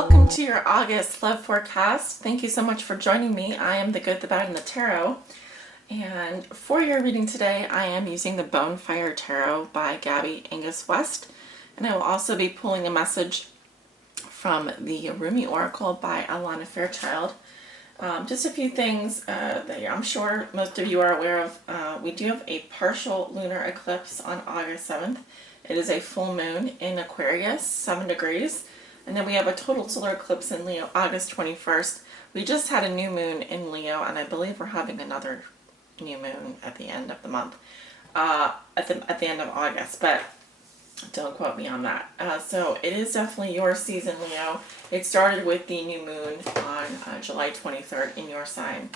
Welcome to your August love forecast. Thank you so much for joining me. I am the Good, the Bad, and the Tarot. And for your reading today, I am using the Bonefire Tarot by Gabby Angus West. And I will also be pulling a message from the Rumi Oracle by Alana Fairchild. Just a few things that I'm sure most of you are aware of. We do have a partial lunar eclipse on August 7th. It is a full moon in Aquarius, 7 degrees. And then we have a total solar eclipse in Leo, August 21st. We just had a new moon in Leo, and I believe we're having another new moon at the end of the month, at the end of August, but don't quote me on that. So it is definitely your season, Leo. It started with the new moon on July 23rd in your sign.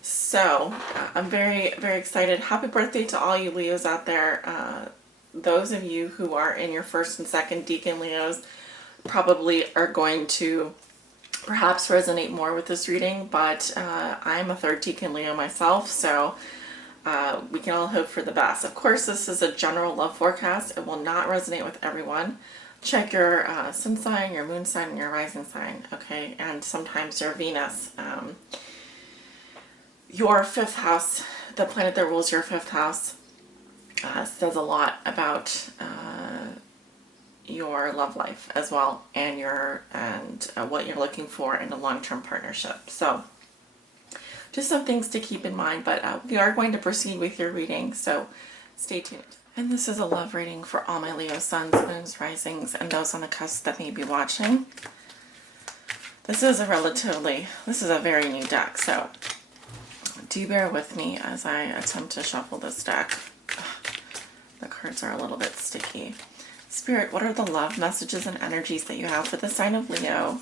So I'm very, very excited. Happy birthday to all you Leos out there. Those of you who are in your first and second decan Leos probably are going to perhaps resonate more with this reading, but I'm a third decan Leo myself, so we can all hope for the best. Of course, this is a general love forecast. It will not resonate with everyone. Check your sun sign, your moon sign, and your rising sign, okay? And sometimes your Venus. Your fifth house, the planet that rules your fifth house, says a lot about your love life as well, and what you're looking for in a long-term partnership. So just some things to keep in mind, but we are going to proceed with your reading, so stay tuned. And this is a love reading for all my Leo suns, moons, risings, and those on the cusp that may be watching. This is a very new deck, so do bear with me as I attempt to shuffle this deck. The cards are a little bit sticky. Spirit, what are the love messages and energies that you have for the sign of Leo,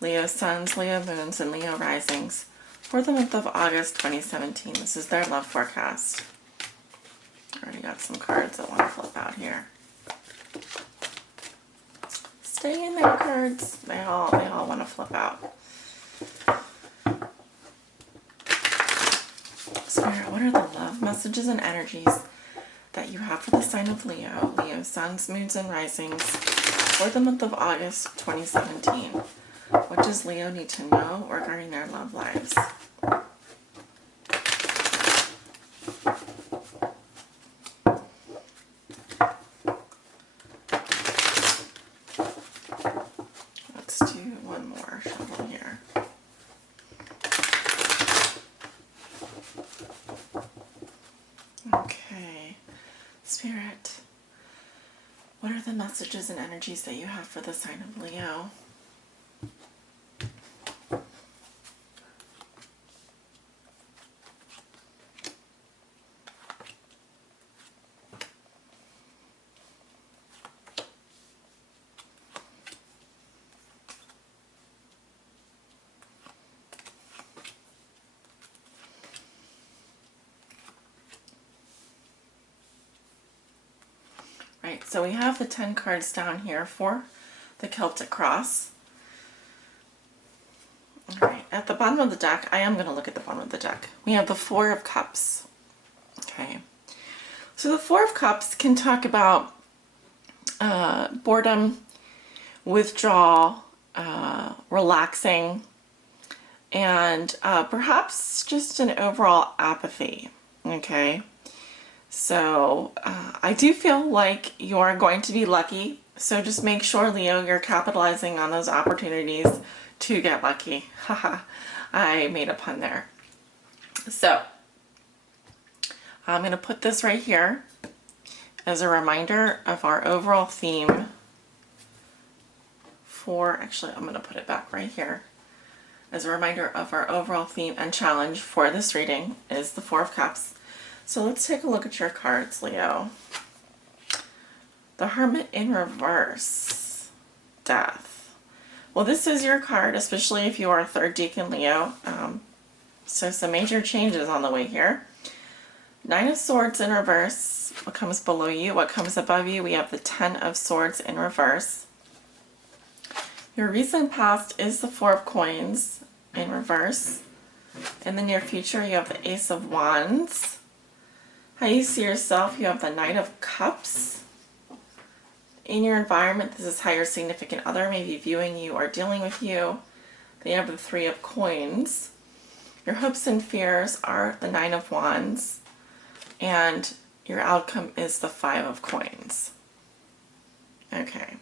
Leo suns, Leo moons, and Leo risings for the month of August 2017? This is their love forecast. I already got some cards that want to flip out here. Stay in there, cards. They all want to flip out. Spirit, what are the love messages and energies that you have for the sign of Leo, Leo suns, moons, and risings for the month of August 2017? What does Leo need to know regarding their love lives? Let's do one more shuffle here. Okay. Spirit, what are the messages and energies that you have for the sign of Leo? Right, so we have the 10 cards down here for the Celtic Cross. All right, at the bottom of the deck, I am going to look at the bottom of the deck. We have the Four of Cups. Okay, so the Four of Cups can talk about boredom, withdrawal, relaxing, and perhaps just an overall apathy. Okay. So I do feel like you're going to be lucky. So just make sure, Leo, you're capitalizing on those opportunities to get lucky. Haha, I made a pun there. So I'm going to put this right here as a reminder of our overall theme actually, I'm going to put it back right here. As a reminder of our overall theme and challenge for this reading is the Four of Cups. So let's take a look at your cards, Leo. The Hermit in reverse. Death. Well, this is your card, especially if you are a third decan Leo. So some major changes on the way here. Nine of Swords in reverse. What comes below you? What comes above you? We have the 10 of Swords in reverse. Your recent past is the Four of Coins in reverse. In the near future, you have the Ace of Wands. How you see yourself, you have the Knight of Cups in your environment, this is how your significant other may be viewing you or dealing with you. They have the Three of Coins. Your hopes and fears are the Nine of Wands. And your outcome is the Five of Coins. Okay.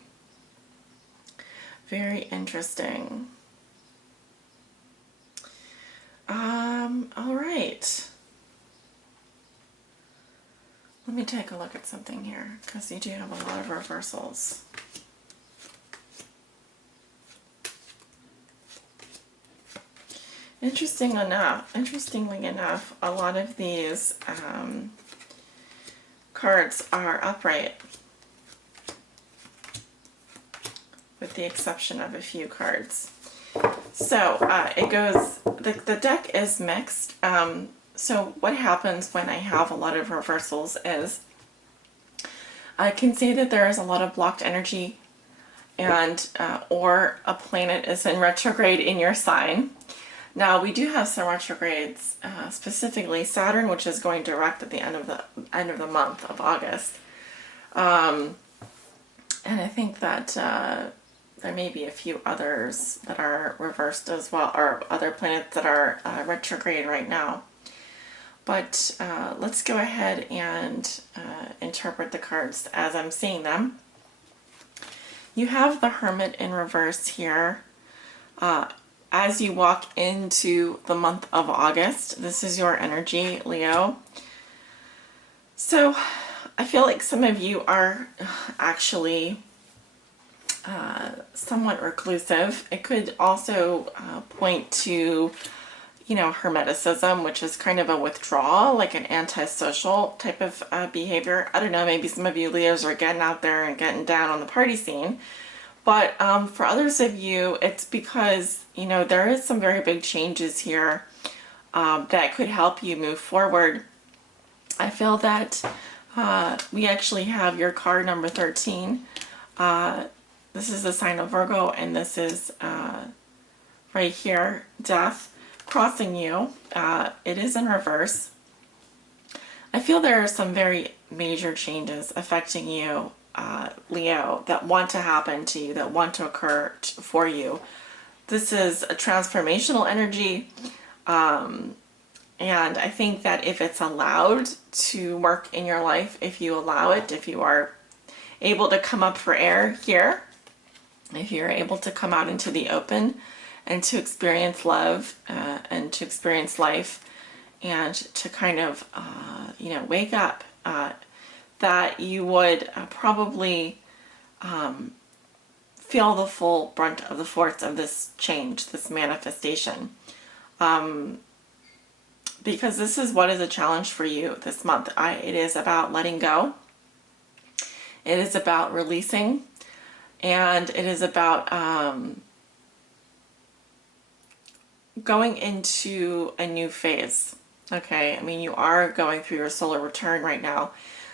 Very interesting. All right. Let me take a look at something here, because you do have a lot of reversals. Interestingly enough, a lot of these cards are upright, with the exception of a few cards. So it goes, the deck is mixed. So what happens when I have a lot of reversals is I can see that there is a lot of blocked energy, and or a planet is in retrograde in your sign. Now we do have some retrogrades, specifically Saturn, which is going direct at the end of the month of August, and I think that there may be a few others that are reversed as well, or other planets that are retrograde right now. But let's go ahead and interpret the cards as I'm seeing them. You have the Hermit in reverse here. As you walk into the month of August, this is your energy, Leo. So I feel like some of you are actually somewhat reclusive. It could also point to, Hermeticism, which is kind of a withdrawal, like an antisocial type of behavior. I don't know, maybe some of you Leos are getting out there and getting down on the party scene. But for others of you, it's because, there is some very big changes here that could help you move forward. I feel that we actually have your card number 13. This is the sign of Virgo, and this is right here, Death, crossing you. It is in reverse. I feel there are some very major changes affecting you, Leo, that want to happen to you, that want to occur for you. This is a transformational energy, and I think that if it's allowed to work in your life, if you allow it, if you are able to come up for air here, if you're able to come out into the open and to experience love and to experience life and to kind of, wake up, that you would probably feel the full brunt of the force of this change, this manifestation. Because this is what is a challenge for you this month. It is about letting go. It is about releasing. And it is about going into a new phase. Okay, I mean, you are going through your solar return right now.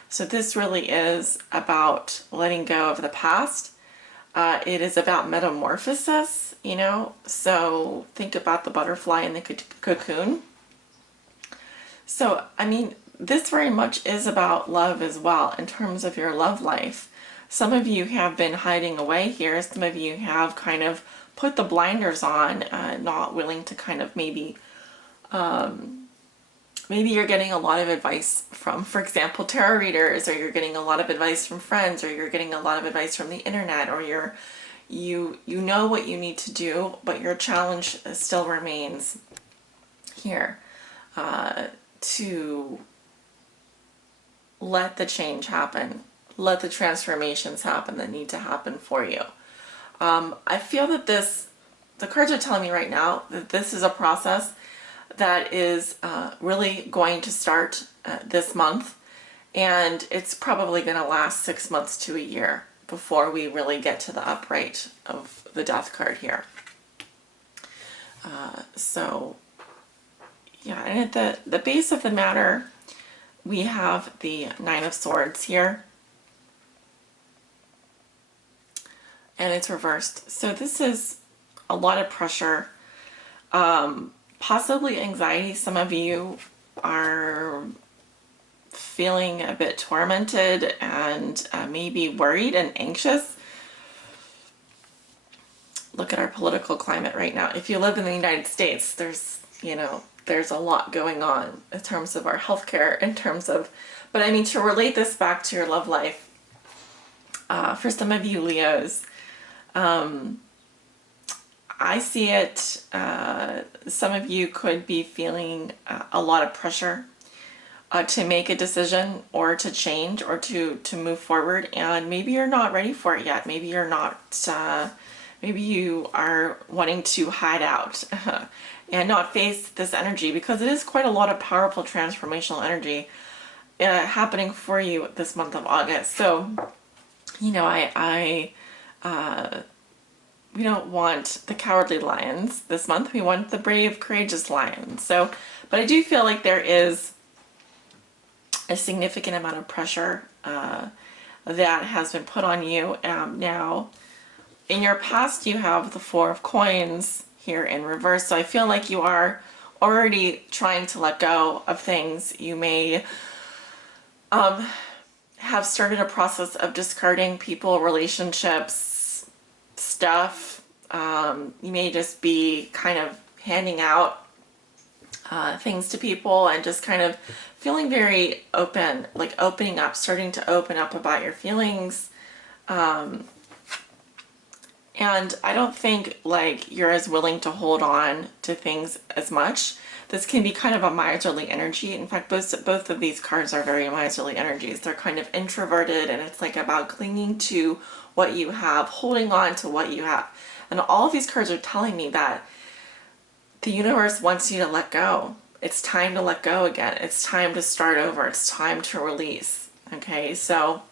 So this really is about letting go of the past. It is about metamorphosis, so think about the butterfly in the cocoon. So, I mean, this very much is about love as well in terms of your love life. Some of you have been hiding away here. Some of you have kind of put the blinders on, not willing to kind of maybe you're getting a lot of advice from, for example, tarot readers, or you're getting a lot of advice from friends, or you're getting a lot of advice from the internet, or you know what you need to do, but your challenge still remains here to let the change happen. Let the transformations happen that need to happen for you. I feel that the cards are telling me right now that this is a process that is really going to start this month, and it's probably going to last 6 months to a year before we really get to the upright of the Death card here. And at the base of the matter, we have the Nine of Swords here. And it's reversed. So this is a lot of pressure, possibly anxiety. Some of you are feeling a bit tormented and maybe worried and anxious, look at our political climate right now. If you live in the United States, there's a lot going on in terms of our healthcare, in terms of, but I mean, to relate this back to your love life, for some of you Leos, I see it, some of you could be feeling a lot of pressure to make a decision or to change or to move forward, and maybe you're not ready for it yet. Maybe you're not, maybe you are wanting to hide out and not face this energy, because it is quite a lot of powerful transformational energy happening for you this month of August. So, we don't want the cowardly lions this month. We want the brave, courageous lions. So, but I do feel like there is a significant amount of pressure that has been put on you. Now, in your past, you have the Four of Coins here in reverse. So I feel like you are already trying to let go of things. You may have started a process of discarding people, relationships, stuff. You may just be kind of handing out things to people and just kind of feeling very open, like opening up, starting to open up about your feelings. And I don't think like you're as willing to hold on to things as much. This can be kind of a miserly energy. In fact, both of these cards are very miserly energies. They're kind of introverted, and it's like about clinging to what you have, holding on to what you have. And all of these cards are telling me that the universe wants you to let go. It's time to let go again. It's time to start over. It's time to release. Okay, so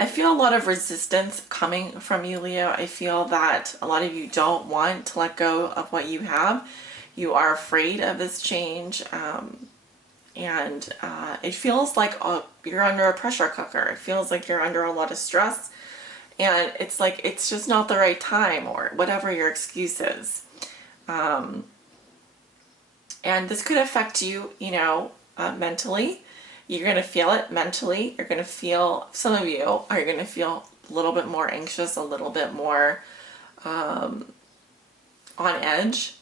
I feel a lot of resistance coming from you, Leo. I feel that a lot of you don't want to let go of what you have. You are afraid of this change, and it feels like you're under a pressure cooker. It feels like you're under a lot of stress, and it's like it's just not the right time, or whatever your excuse is. And this could affect you, mentally. You're going to feel it mentally. You're going to feel, some of you are going to feel a little bit more anxious, a little bit more on edge.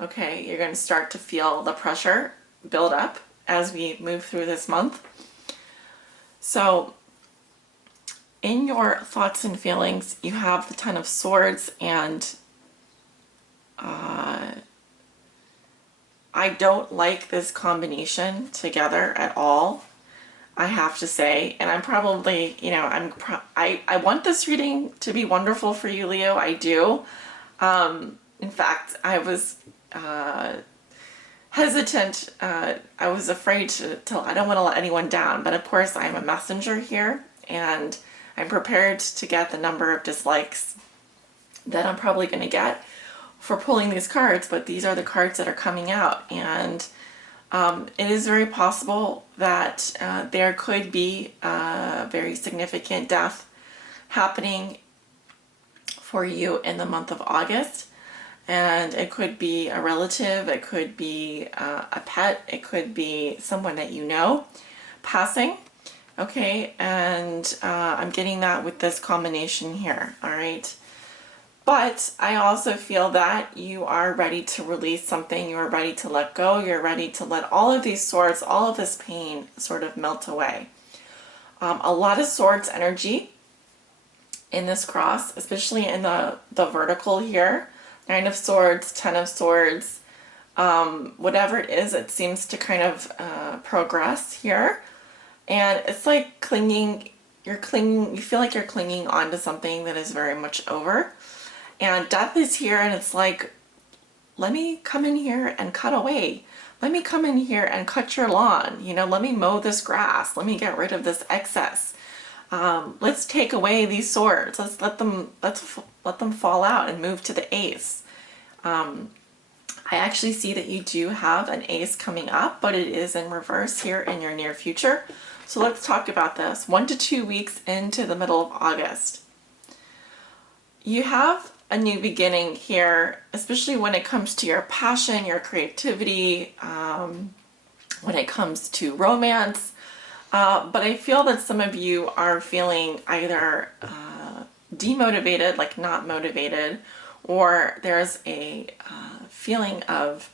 Okay, you're going to start to feel the pressure build up as we move through this month. So in your thoughts and feelings, you have the Ten of Swords, and I don't like this combination together at all, I have to say. And I'm probably, I want this reading to be wonderful for you, Leo. I do. In fact, I was hesitant. I was afraid to I don't want to let anyone down. But of course, I'm a messenger here, and I'm prepared to get the number of dislikes that I'm probably going to get for pulling these cards, but these are the cards that are coming out, and it is very possible that there could be a very significant death happening for you in the month of August, and it could be a relative, it could be a pet, it could be someone that you know passing. Okay, and I'm getting that with this combination here, all right? But I also feel that you are ready to release something. You are ready to let go. You're ready to let all of these swords, all of this pain sort of melt away. A lot of swords energy in this cross, especially in the vertical here. 9 of Swords, 10 of Swords, whatever it is, it seems to kind of progress here. And it's like clinging, you feel like you're clinging onto something that is very much over. And death is here, and it's like, let me come in here and cut away. Let me come in here and cut your lawn. Let me mow this grass. Let me get rid of this excess. Let's take away these swords. Let's let them fall out and move to the Ace. I actually see that you do have an Ace coming up, but it is in reverse here in your near future. So let's talk about this. 1 to 2 weeks into the middle of August, you have a new beginning here, especially when it comes to your passion, your creativity, when it comes to romance. But I feel that some of you are feeling either demotivated, like not motivated, or there's a feeling of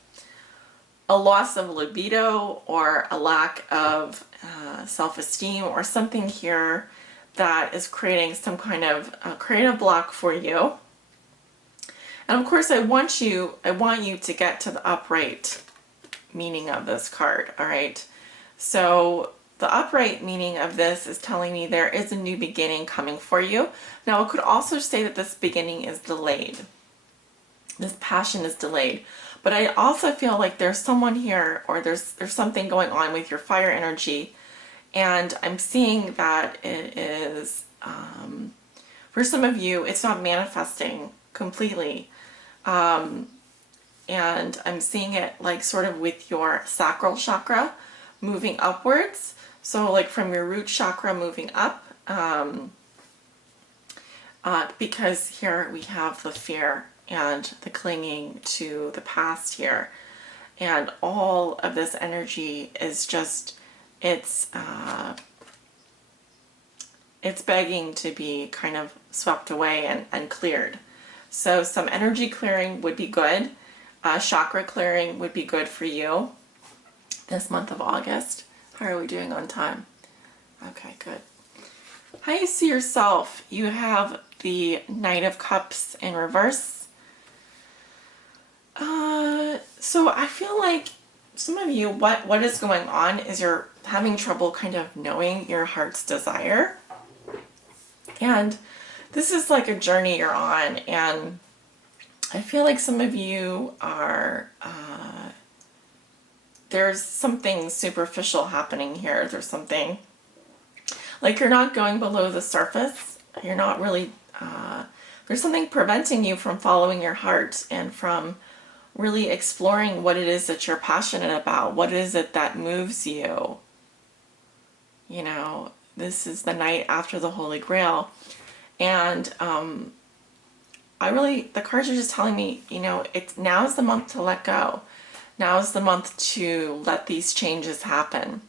a loss of libido or a lack of self-esteem or something here that is creating some kind of creative block for you. And of course, I want you to get to the upright meaning of this card, all right? So the upright meaning of this is telling me there is a new beginning coming for you. Now, it could also say that this beginning is delayed. This passion is delayed. But I also feel like there's someone here, or there's something going on with your fire energy. And I'm seeing that it is, for some of you, it's not manifesting completely. And I'm seeing it like sort of with your sacral chakra moving upwards. So like from your root chakra moving up, because here we have the fear and the clinging to the past here. And all of this energy is just, it's begging to be kind of swept away and cleared. So some energy clearing would be good. Chakra clearing would be good for you this month of August. How are we doing on time? Okay, good. How you see yourself? You have the Knight of Cups in reverse. So I feel like some of you, what is going on is you're having trouble kind of knowing your heart's desire. And this is like a journey you're on, and I feel like some of you are, there's something superficial happening here. There's something, like you're not going below the surface. You're not really, there's something preventing you from following your heart and from really exploring what it is that you're passionate about. What is it that moves you? You know, this is the night after the Holy Grail. And the cards are just telling me, you know, now is the month to let go. Now is the month to let these changes happen.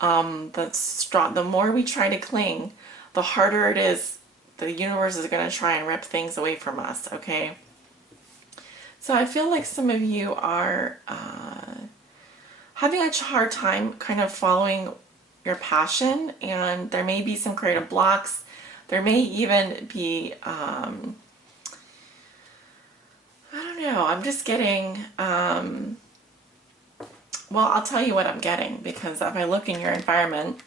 The more we try to cling, the harder it is. The universe is going to try and rip things away from us, okay? So I feel like some of you are having a hard time kind of following your passion, and there may be some creative blocks. There may even be, I don't know, I'm just getting, well, I'll tell you what I'm getting, because if I look in your environment,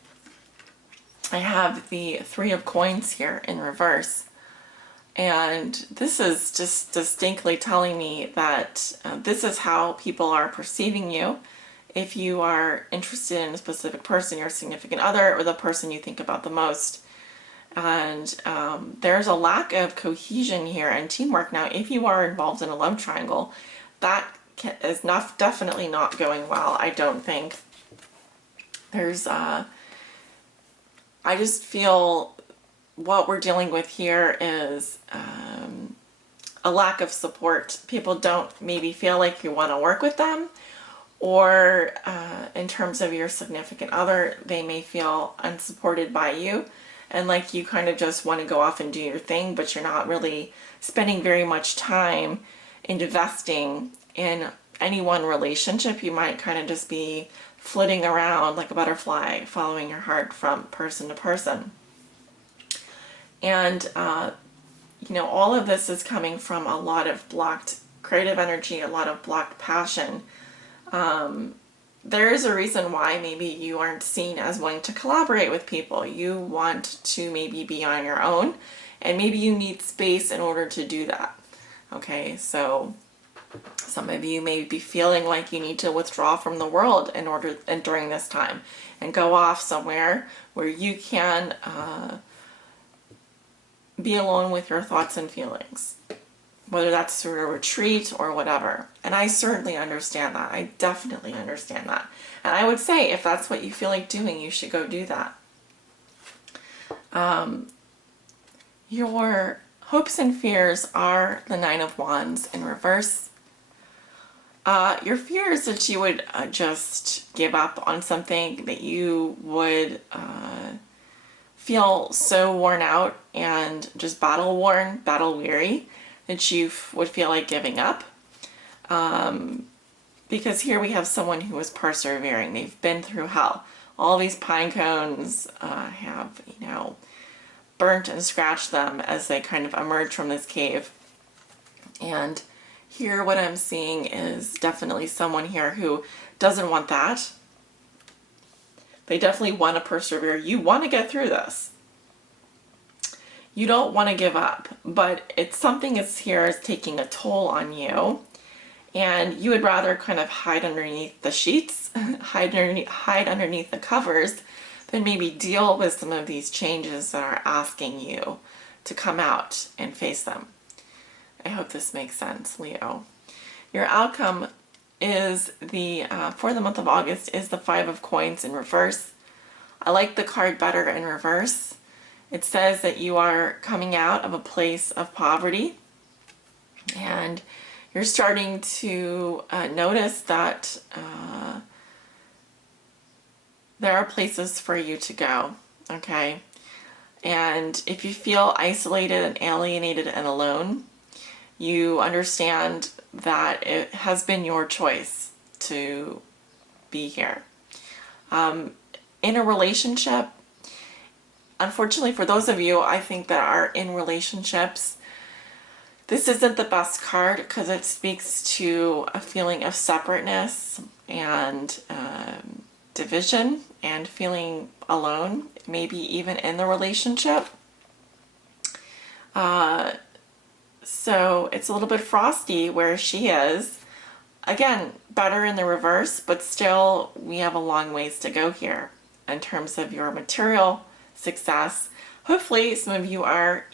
I have the Three of Coins here in reverse. And this is just distinctly telling me that this is how people are perceiving you. If you are interested in a specific person, your significant other, or the person you think about the most. And there's a lack of cohesion here and teamwork. Now, if you are involved in a love triangle, that is definitely not going well, I don't think. There's, I just feel what we're dealing with here is a lack of support. People don't maybe feel like you want to work with them, or in terms of your significant other, they may feel unsupported by you, and like you kind of just want to go off and do your thing, but you're not really spending very much time investing in any one relationship. You might kind of just be flitting around like a butterfly, following your heart from person to person. And, you know, all of this is coming from a lot of blocked creative energy, a lot of blocked passion. There is a reason why maybe you aren't seen as wanting to collaborate with people. You want to maybe be on your own, and maybe you need space in order to do that. Okay, so some of you may be feeling like you need to withdraw from the world and during this time, and go off somewhere where you can be alone with your thoughts and feelings, whether that's through a retreat or whatever. And I certainly understand that. I definitely understand that. And I would say if that's what you feel like doing, you should go do that. Your hopes and fears are the Nine of Wands in reverse. Your fear is that you would just give up on something, that you would feel so worn out and just battle worn, battle weary, that you would feel like giving up. Because here we have someone who is persevering. They've been through hell. All these pine cones have, burnt and scratched them as they kind of emerge from this cave. And here what I'm seeing is definitely someone here who doesn't want that. They definitely want to persevere. You want to get through this. You don't want to give up, but it's something is here is taking a toll on you. And you would rather kind of hide underneath the sheets, hide underneath the covers, than maybe deal with some of these changes that are asking you to come out and face them. I hope this makes sense, Leo. Your outcome is for the month of August is the Five of Coins in reverse. I like the card better in reverse. It says that you are coming out of a place of poverty, and you're starting to notice that there are places for you to go, okay? And if you feel isolated and alienated and alone, you understand that it has been your choice to be here. In a relationship, unfortunately for those of you, I think, that are in relationships, this isn't the best card because it speaks to a feeling of separateness and division and feeling alone, maybe even in the relationship. So it's a little bit frosty where she is. Again, better in the reverse, but still we have a long ways to go here in terms of your material success. Hopefully some of you are,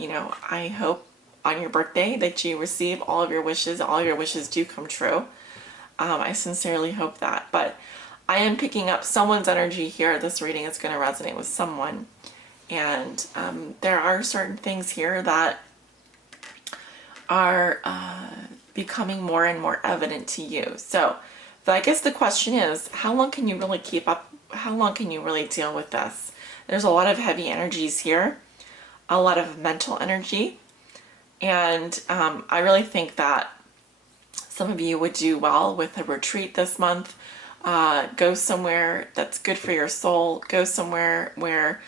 I hope on your birthday that you receive all of your wishes do come true. I sincerely hope that. But I am picking up someone's energy here. This reading is going to resonate with someone. And there are certain things here that are becoming more and more evident to you. So I guess the question is, how long can you really keep up? How long can you really deal with this? There's a lot of heavy energies here, a lot of mental energy. And I really think that some of you would do well with a retreat this month. Go somewhere that's good for your soul. Go somewhere where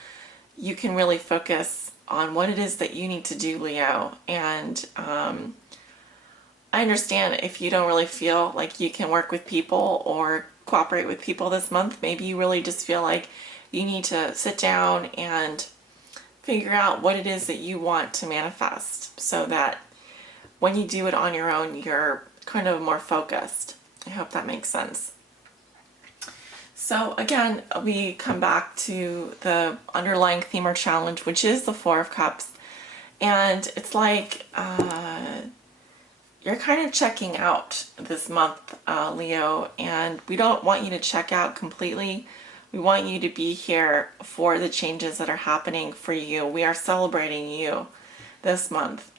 you can really focus on what it is that you need to do, Leo. And I understand if you don't really feel like you can work with people or cooperate with people this month. Maybe you really just feel like you need to sit down and figure out what it is that you want to manifest so that when you do it on your own, you're kind of more focused. I hope that makes sense. So again, we come back to the underlying theme or challenge, which is the Four of Cups. And it's like you're kind of checking out this month, Leo, and we don't want you to check out completely. We want you to be here for the changes that are happening for you. We are celebrating you this month.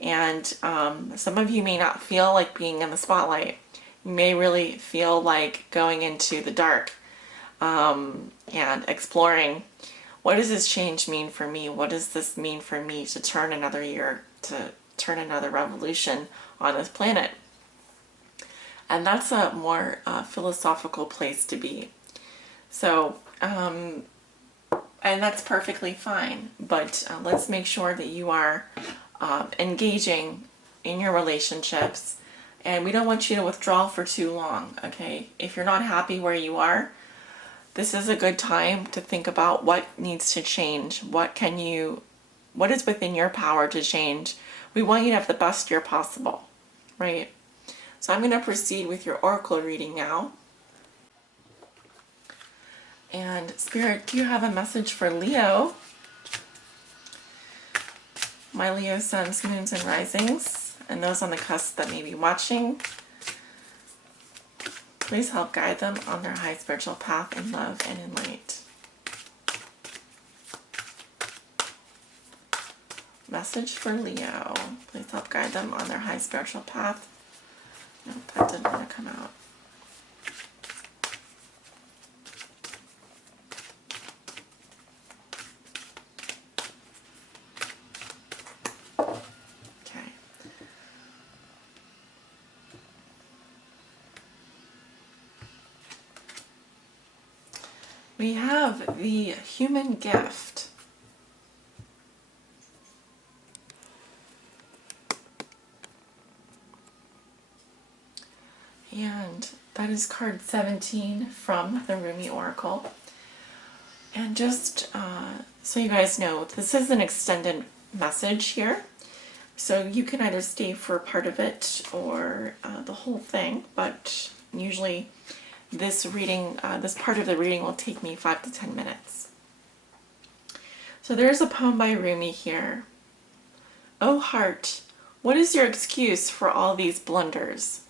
And some of you may not feel like being in the spotlight. You may really feel like going into the dark and exploring, what does this change mean for me? What does this mean for me to turn another year, to turn another revolution on this planet? And that's a more philosophical place to be. So, and that's perfectly fine, but let's make sure that you are engaging in your relationships, and we don't want you to withdraw for too long, okay? If you're not happy where you are, this is a good time to think about what needs to change. What is within your power to change? We want you to have the best year possible, right? So I'm going to proceed with your oracle reading now. And Spirit, do you have a message for Leo? My Leo suns, moons, and risings, and those on the cusp that may be watching. Please help guide them on their high spiritual path in love and in light. Message for Leo. Please help guide them on their high spiritual path No, that didn't want to come out. Okay. We have the human gift. And that is card 17 from the Rumi Oracle. And just so you guys know, this is an extended message here. So you can either stay for part of it or the whole thing, but usually this reading, this part of the reading will take me 5 to 10 minutes. So there's a poem by Rumi here. O heart, what is your excuse for all these blunders?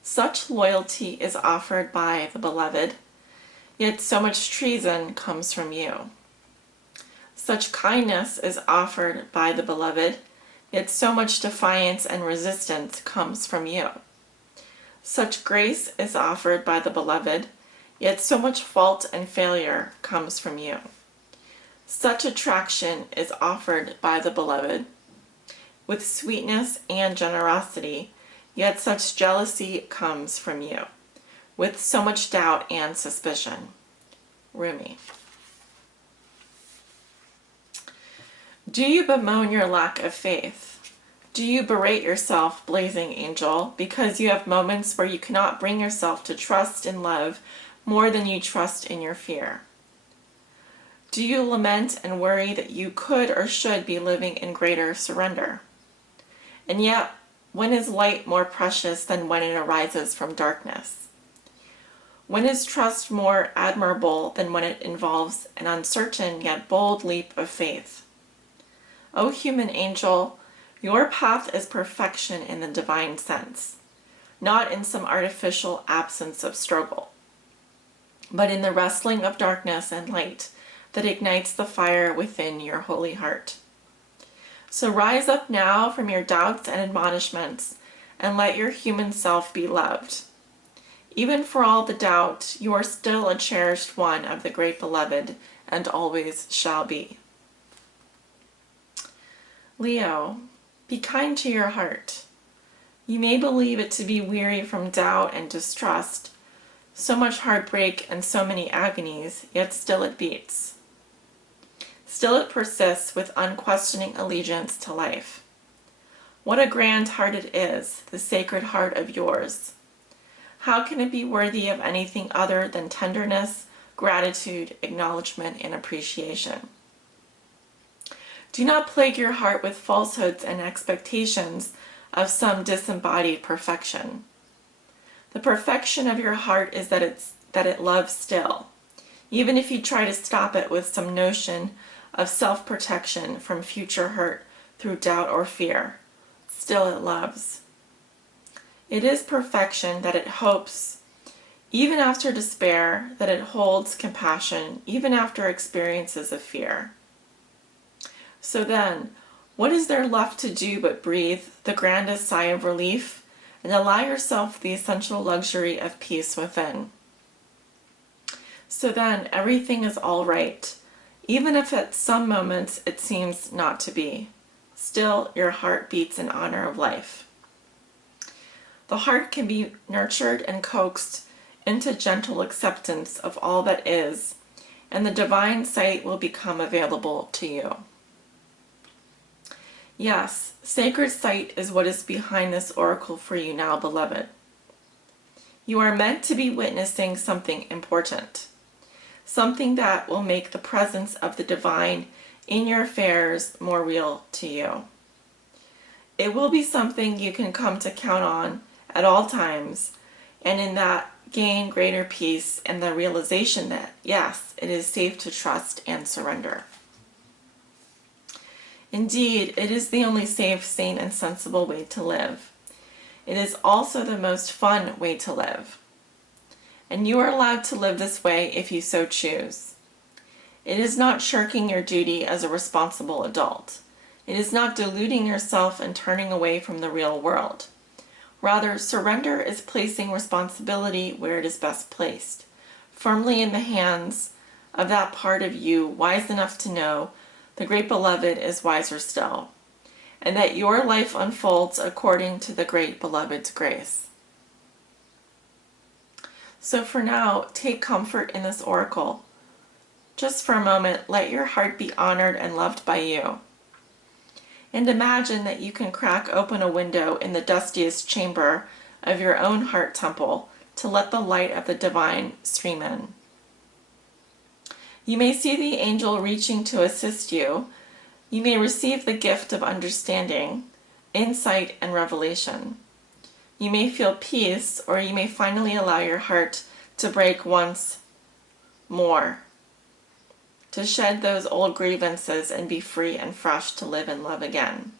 Such loyalty is offered by the beloved, yet so much treason comes from you. Such kindness is offered by the beloved, yet so much defiance and resistance comes from you. Such grace is offered by the beloved, yet so much fault and failure comes from you. Such attraction is offered by the beloved, with sweetness and generosity, yet such jealousy comes from you, with so much doubt and suspicion. Rumi. Do you bemoan your lack of faith? Do you berate yourself, blazing angel, because you have moments where you cannot bring yourself to trust in love more than you trust in your fear? Do you lament and worry that you could or should be living in greater surrender? And yet, when is light more precious than when it arises from darkness? When is trust more admirable than when it involves an uncertain yet bold leap of faith? O human angel, your path is perfection in the divine sense, not in some artificial absence of struggle, but in the wrestling of darkness and light that ignites the fire within your holy heart. So rise up now from your doubts and admonishments, and let your human self be loved. Even for all the doubt, you are still a cherished one of the great beloved, and always shall be. Leo, be kind to your heart. You may believe it to be weary from doubt and distrust, so much heartbreak and so many agonies, yet still it beats. Still it persists with unquestioning allegiance to life. What a grand heart it is, the sacred heart of yours. How can it be worthy of anything other than tenderness, gratitude, acknowledgement, and appreciation? Do not plague your heart with falsehoods and expectations of some disembodied perfection. The perfection of your heart is that it loves still, even if you try to stop it with some notion of self-protection from future hurt through doubt or fear. Still it loves. It is perfection that it hopes, even after despair, that it holds compassion, even after experiences of fear. So then, what is there left to do but breathe the grandest sigh of relief and allow yourself the essential luxury of peace within? So then, everything is all right, even if at some moments it seems not to be. Still, your heart beats in honor of life. The heart can be nurtured and coaxed into gentle acceptance of all that is, and the divine sight will become available to you. Yes, sacred sight is what is behind this oracle for you now, beloved. You are meant to be witnessing something important, something that will make the presence of the divine in your affairs more real to you. It will be something you can come to count on at all times, and in that gain greater peace and the realization that, yes, it is safe to trust and surrender. Indeed, it is the only safe, sane, and sensible way to live. It is also the most fun way to live. And you are allowed to live this way if you so choose. It is not shirking your duty as a responsible adult. It is not deluding yourself and turning away from the real world. Rather, surrender is placing responsibility where it is best placed, firmly in the hands of that part of you wise enough to know the great beloved is wiser still, and that your life unfolds according to the great beloved's grace. So for now, take comfort in this oracle. Just for a moment, let your heart be honored and loved by you. And imagine that you can crack open a window in the dustiest chamber of your own heart temple to let the light of the divine stream in. You may see the angel reaching to assist you. You may receive the gift of understanding, insight, and revelation. You may feel peace, or you may finally allow your heart to break once more, to shed those old grievances and be free and fresh to live and love again.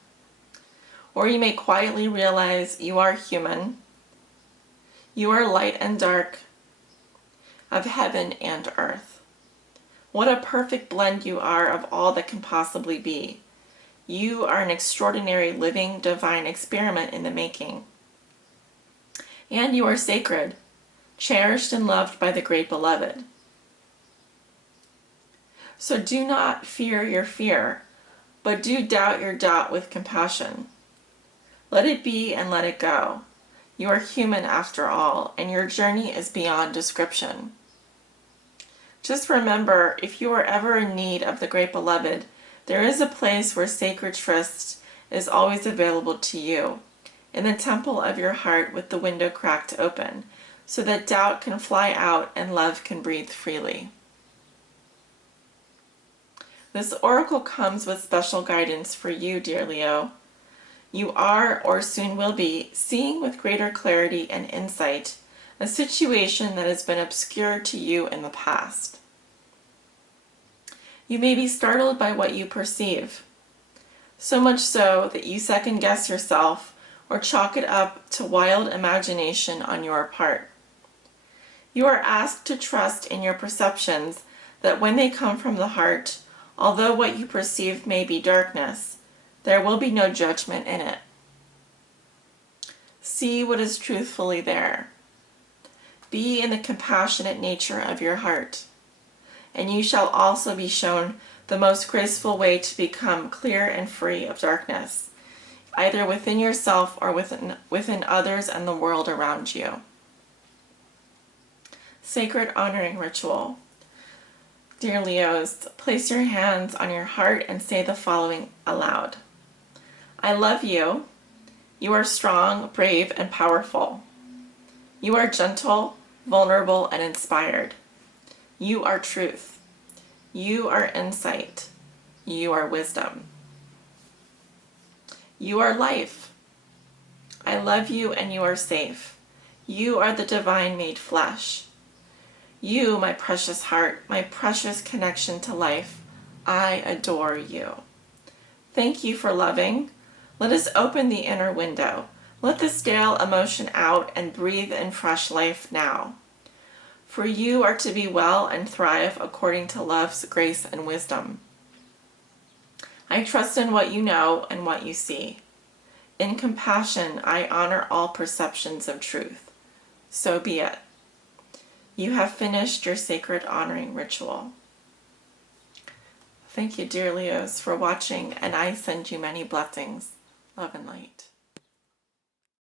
Or you may quietly realize you are human. You are light and dark, of heaven and earth. What a perfect blend you are of all that can possibly be. You are an extraordinary living divine experiment in the making. And you are sacred, cherished and loved by the great beloved. So do not fear your fear, but do doubt your doubt with compassion. Let it be and let it go. You are human after all, and your journey is beyond description. Just remember, if you are ever in need of the great beloved, there is a place where sacred tryst is always available to you, in the temple of your heart with the window cracked open, so that doubt can fly out and love can breathe freely. This oracle comes with special guidance for you, dear Leo. You are, or soon will be, seeing with greater clarity and insight a situation that has been obscure to you in the past. You may be startled by what you perceive, so much so that you second guess yourself or chalk it up to wild imagination on your part. You are asked to trust in your perceptions that when they come from the heart, although what you perceive may be darkness, there will be no judgment in it. See what is truthfully there. Be in the compassionate nature of your heart, and you shall also be shown the most graceful way to become clear and free of darkness, either within yourself or within others and the world around you. Sacred honoring ritual. Dear Leos, place your hands on your heart and say the following aloud. I love you. You are strong, brave, and powerful. You are gentle, vulnerable, and inspired. You are truth. You are insight. You are wisdom. You are life. I love you and you are safe. You are the divine made flesh. You, my precious heart, my precious connection to life, I adore you. Thank you for loving. Let us open the inner window. Let the stale emotion out and breathe in fresh life now. For you are to be well and thrive according to love's grace and wisdom. I trust in what you know and what you see. In compassion, I honor all perceptions of truth. So be it. You have finished your sacred honoring ritual. Thank you, dear Leos, for watching, and I send you many blessings, love and light.